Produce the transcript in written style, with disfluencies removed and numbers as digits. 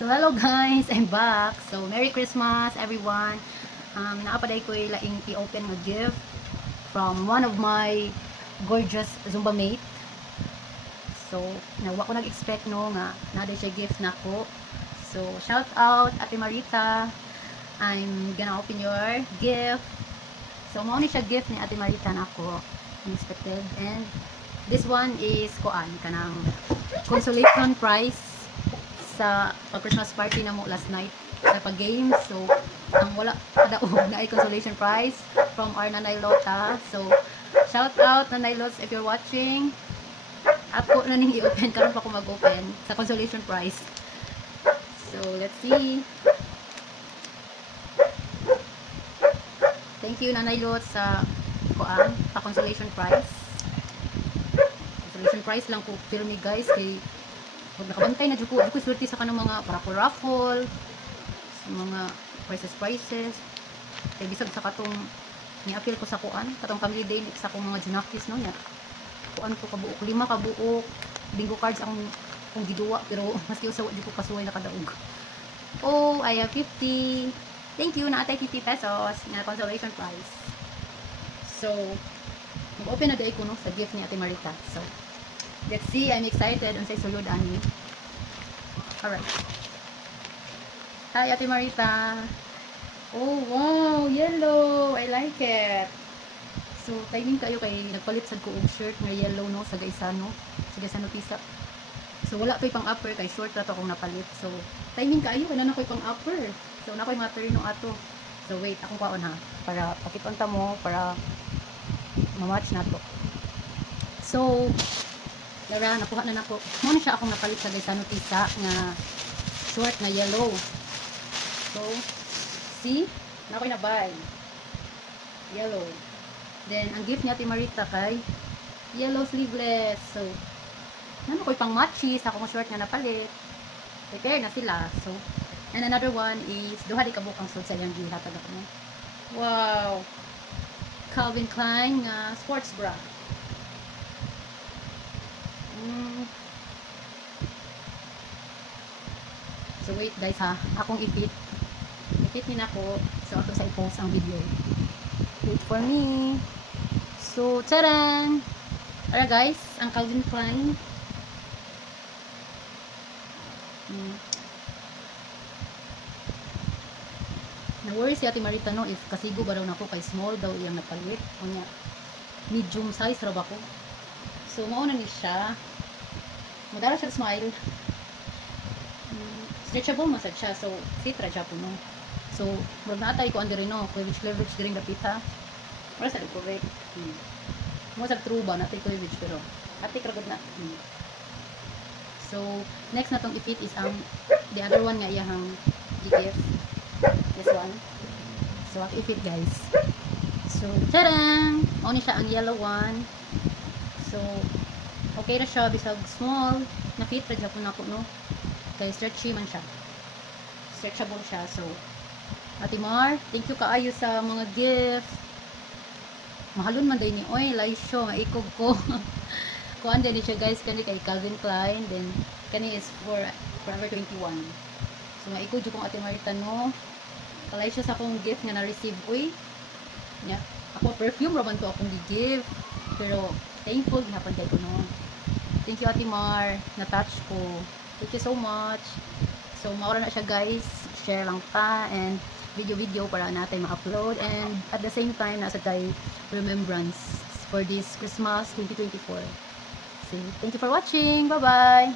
So hello guys, I'm back. So Merry Christmas everyone. Naapaday ko laing i-open nga gift from one of my gorgeous Zumba mate. So nawa ko nag-expect no nga nada siya gift nako. So shout out Ate Marita. I'm gonna open your gift. So mao ni siya gift ni Ate Marita nako. Unexpected. And this one is kuan kanang consolation prize sa Christmas party na mo last night sa pag-game. So ang wala kadaog na ay consolation prize from our Nanay Lota. So shout out Nanay Lots if you're watching. Ako na ning i-open karon pa ko mag-open sa consolation prize. So let's see. Thank you Nanay Lots sa kuan pa consolation prize. Consolation prize lang ko feel me guys kay nakabantay na dyan ko swerte sa kanang mga raffle sa mga prizes kaya bisag sa katong ni-appeal ko sa kuan katong family day sa akong mga junakis no nya kuan ko kabuok 5 kabuok bingo cards akong giduwa pero maski usawa di ko kasuway na kadaog. Oh I have 50, thank you na atay 50 pesos na consolation prize. So mag-open na day ko no sa gift ni Ate Marita. So let's see, I'm excited unsay sulod ani. Alright. Hi Ate Marita. Oh wow, yellow. I like it. So timing kayo kay nagpalit sad ko og shirt nga yellow no sa Gaisano. Sa Gaisano Pisa. So wala toy pang upper kay short ra to akong napalit. So timing kayo wala na koy pang upper. So na koy matter no ato. So wait, akong kaon ha para pakita mo para ma-match na to. So Lara, nakuha na nako. Muna siya akong napalit sa Gaisano Pisa nga short na yellow. So, see? Nakoy na buy. Yellow. Then, ang gift niya Ate Marita kay yellow sleeveless. So, nakoy pang matchy sa akong short nga napalit. Prepare na sila. So, and another one is duha di kabukang suit sa iyang gihatag ako. Wow! Calvin Klein nga sports bra. So wait guys ha, akong i-fit ni nako. So ako sa i-post ang video. Wait for me. So taran! Alright guys, ang Calvin Klein. Na-worry si Ate Marita no if kasigo ba daw nako kay small daw iyang napalit. O nya, medium size ra ba ko? So mauna ni siya. Madara siya smile. Stretchable massage siya. So, fit ra siya po, no? So, murag naatay ko andiri, no? Cleavage diring dapita. Mura sa correct. Mura sa true ba? Natay cleavage, pero atay karagod na. So, next na tong i-fit is ang the other one nga iyahang GF. This one. So, ako i-fit, guys. So, tadang! Mauni siya ang yellow one. So, okay na siya, bisag small, na-fit ra dyan po na ako, no? Kaya stretchy man siya. Stretchable siya. So, Ate Mar, thank you kaayo sa mga gift. Mahalon man day ni, oy, laisyo, maikog ko. Kuan din siya guys, kani kay Calvin Klein, then, kani is for Forever 21. So, maikog dyan kong Ate Marita, no? Laisyo sa akong gift nga na-receive, uy. Yeah. Ako, perfume raman to akong gi-give. Pero, thankful ginapan ko no. Thank you Ate Mar, na-touch ko. Thank you so much. So maura na siya guys, share lang ta and video para natin ma-upload and at the same time nasa tayo remembrance for this Christmas 2024. So, thank you for watching. Bye bye.